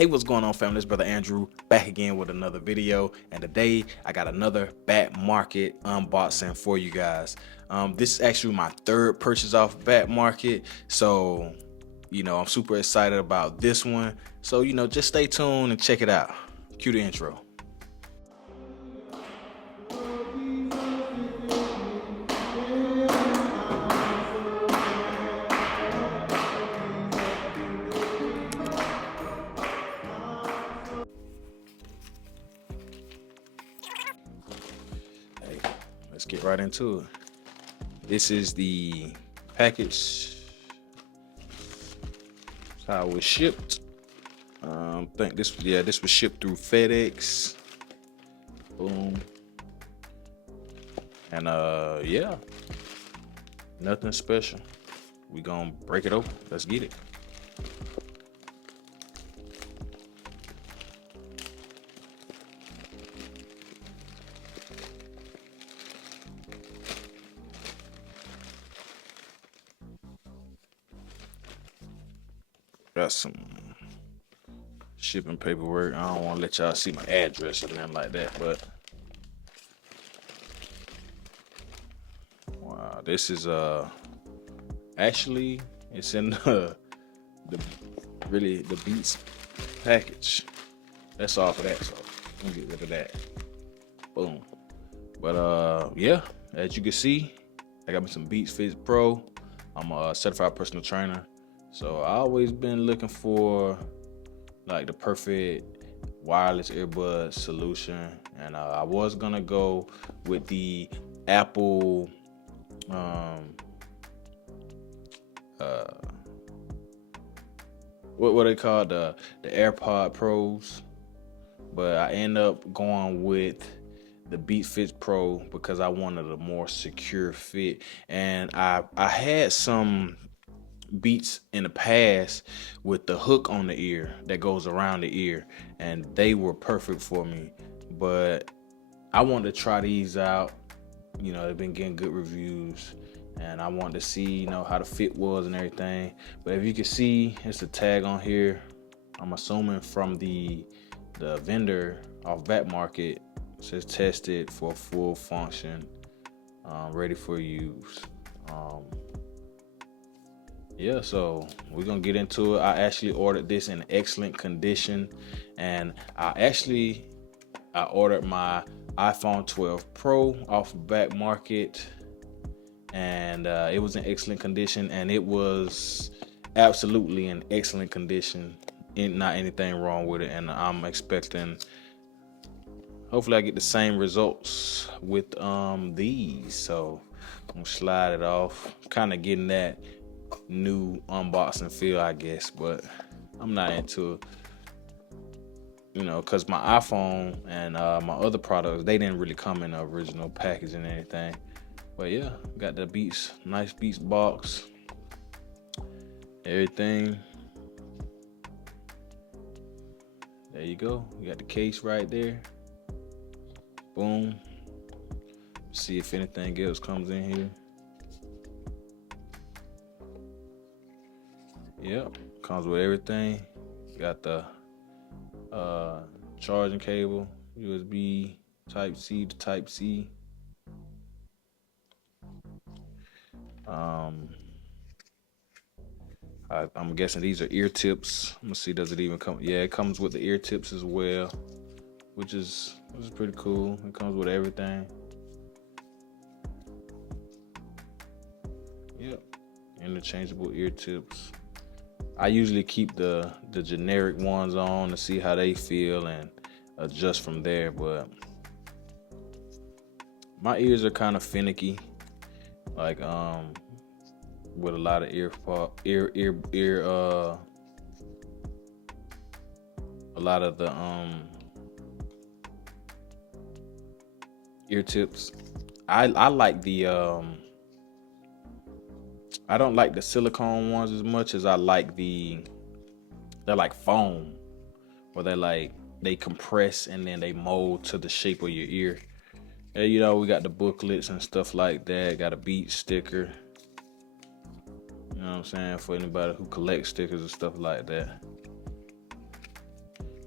Hey, what's going on, family? It's brother Andrew back again with another video, and today I got another BackMarket unboxing for you guys. This is actually my third purchase off BackMarket, so I'm super excited about this one. So just stay tuned and check it out. Cue the intro. Hey, let's get right into it. This is the package. That's how it was shipped. I think this was shipped through FedEx. Boom. And yeah, nothing special. We gonna break it open. Let's get it. Got some shipping paperwork. I don't want to let y'all see my address or nothing like that, but wow, this is actually it's in the Beats package. That's all for that, so let me get rid of that. Boom. But yeah, as you can see, I got me some Beats Fit Pro. I'm a certified personal trainer, so I always been looking for like the perfect wireless earbud solution, and I was gonna go with the Apple what they call the AirPod Pros, but I end up going with the Beats Fit Pro because I wanted a more secure fit, and I had some Beats in the past with the hook on the ear that goes around the ear, and they were perfect for me. But I wanted to try these out. They've been getting good reviews, and I wanted to see how the fit was and everything. But if you can see, it's a tag on here. I'm assuming from the vendor off BackMarket. It says tested for full function, ready for use. Yeah, so we're gonna get into it. I actually ordered this in excellent condition, and I ordered my iPhone 12 Pro off BackMarket, and it was in excellent condition, and it was absolutely in excellent condition, not anything wrong with it. And I'm expecting, hopefully I get the same results with these. So I'm gonna slide it off, kind of getting that new unboxing feel, I guess, but I'm not into it, because my iPhone and my other products, they didn't really come in the original package and anything. But yeah, got the nice Beats box, everything. There you go. You got the case right there. Boom. See if anything else comes in here. Yep, comes with everything. Got the charging cable, USB Type C to Type C. I'm guessing these are ear tips. I'm gonna see, does it even come? Yeah, it comes with the ear tips as well, which is pretty cool. It comes with everything. Yep, interchangeable ear tips. I usually keep the generic ones on to see how they feel and adjust from there, but my ears are kind of finicky, like with a lot of a lot of the ear tips. I like the I don't like the silicone ones as much as I like they're like foam, or they compress and then they mold to the shape of your ear. And we got the booklets and stuff like that. Got a Beat sticker. You know what I'm saying? For anybody who collects stickers and stuff like that.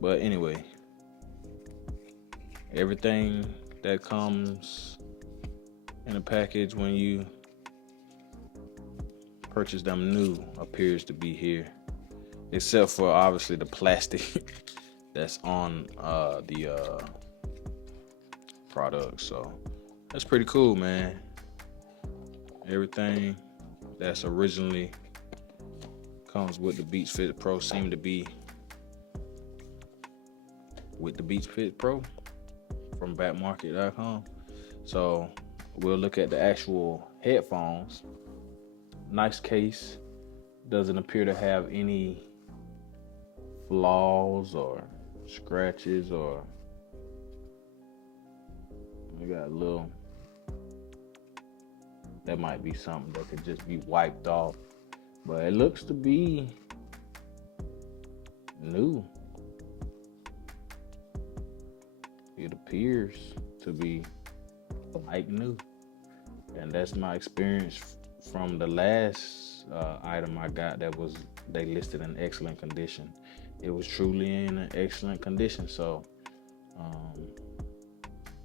But anyway, everything that comes in a package when you purchase them new appears to be here, except for obviously the plastic that's on the product. So that's pretty cool, man. Everything that's originally comes with the Beats Fit Pro seem to be with the Beats Fit Pro from BackMarket.com. So we'll look at the actual headphones. Nice case. Doesn't appear to have any flaws or scratches, or we got a little, that might be something that could just be wiped off, but it looks to be new. It appears to be like new, and that's my experience from the last item I got that was, they listed in excellent condition. It was truly in an excellent condition. So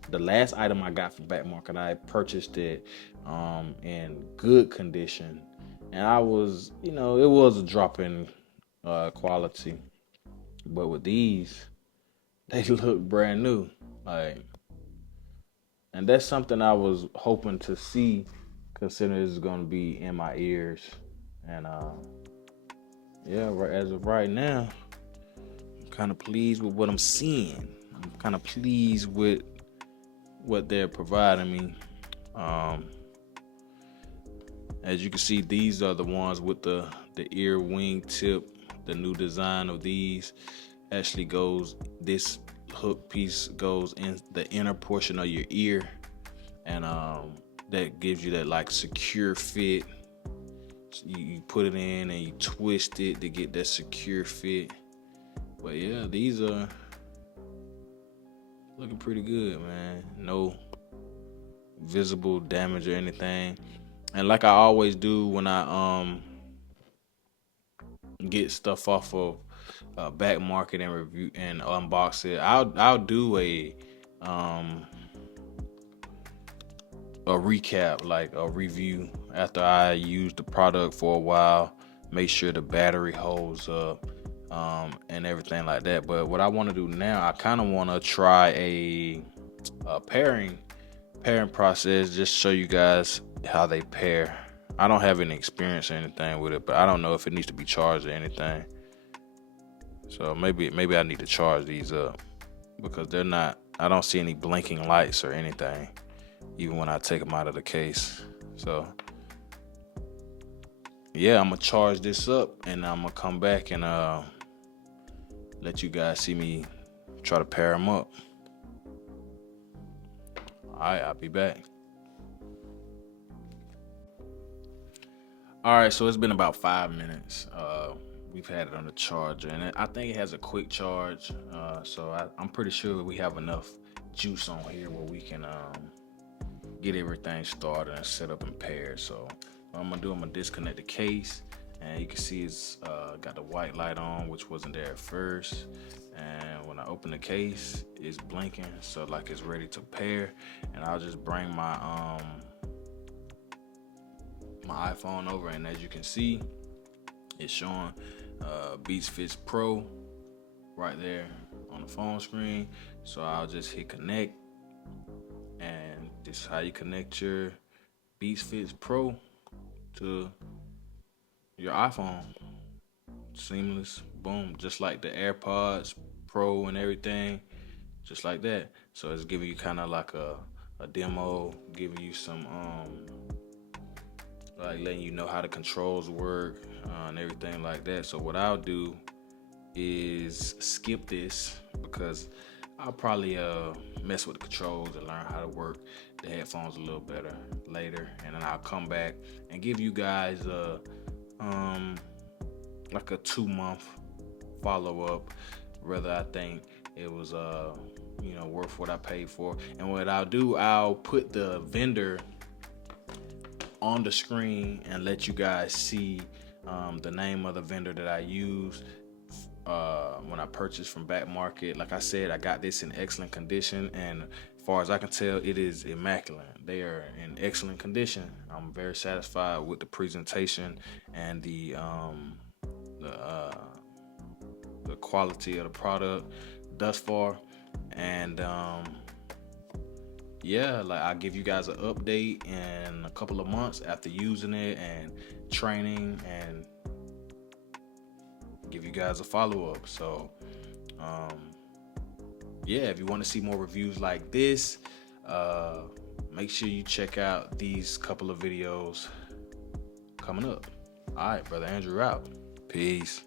the last item I got from BackMarket, I purchased it in good condition, and I was, it was a drop in quality, but with these, they look brand new, like, and that's something I was hoping to see, considering it's gonna be in my ears, and yeah, as of right now, I'm kind of pleased with what I'm seeing. I'm kind of pleased with what they're providing me. As you can see, these are the ones with the ear wing tip. The new design of these actually goes, this hook piece goes in the inner portion of your ear, and that gives you that like secure fit. You put it in and you twist it to get that secure fit. But yeah, these are looking pretty good, man. No visible damage or anything. And like I always do when I get stuff off of BackMarket and review and unbox it, I'll do a recap, like a review after I use the product for a while, make sure the battery holds up, and everything like that. But what I want to do now, I kind of want to try a pairing process, just show you guys how they pair. I don't have any experience or anything with it, but I don't know if it needs to be charged or anything. So maybe I need to charge these up, because they're not, I don't see any blinking lights or anything, even when I take them out of the case. So yeah, I'm gonna charge this up, and I'm gonna come back and let you guys see me try to pair them up. Alright, I'll be back. Alright, so it's been about 5 minutes. We've had it on the charger, and I think it has a quick charge. So I'm pretty sure we have enough juice on here where we can get everything started and set up and paired. So what I'm gonna disconnect the case, and you can see it's got the white light on, which wasn't there at first. And when I open the case, it's blinking, so like it's ready to pair. And I'll just bring my my iPhone over, and as you can see, it's showing Beats Fit Pro right there on the phone screen. So I'll just hit connect, and this is how you connect your Beats Fit Pro to your iPhone. Seamless, boom, just like the AirPods Pro and everything, just like that. So it's giving you kind of like a demo, giving you some like letting you know how the controls work and everything like that. So what I'll do is skip this, because I'll probably mess with the controls and learn how to work the headphones a little better later, and then I'll come back and give you guys like a 2-month follow-up, whether I think it was worth what I paid for. And what I'll do, I'll put the vendor on the screen and let you guys see the name of the vendor that I use when I purchased from BackMarket. Like I said, I got this in excellent condition, and as far as I can tell, it is immaculate. They are in excellent condition. I'm very satisfied with the presentation and the uh, the quality of the product thus far. And yeah, like I'll give you guys an update in a couple of months after using it and training, and give you guys a follow-up. So um yeah, if you want to see more reviews like this, make sure you check out these couple of videos coming up. All right, brother Andrew out. Peace.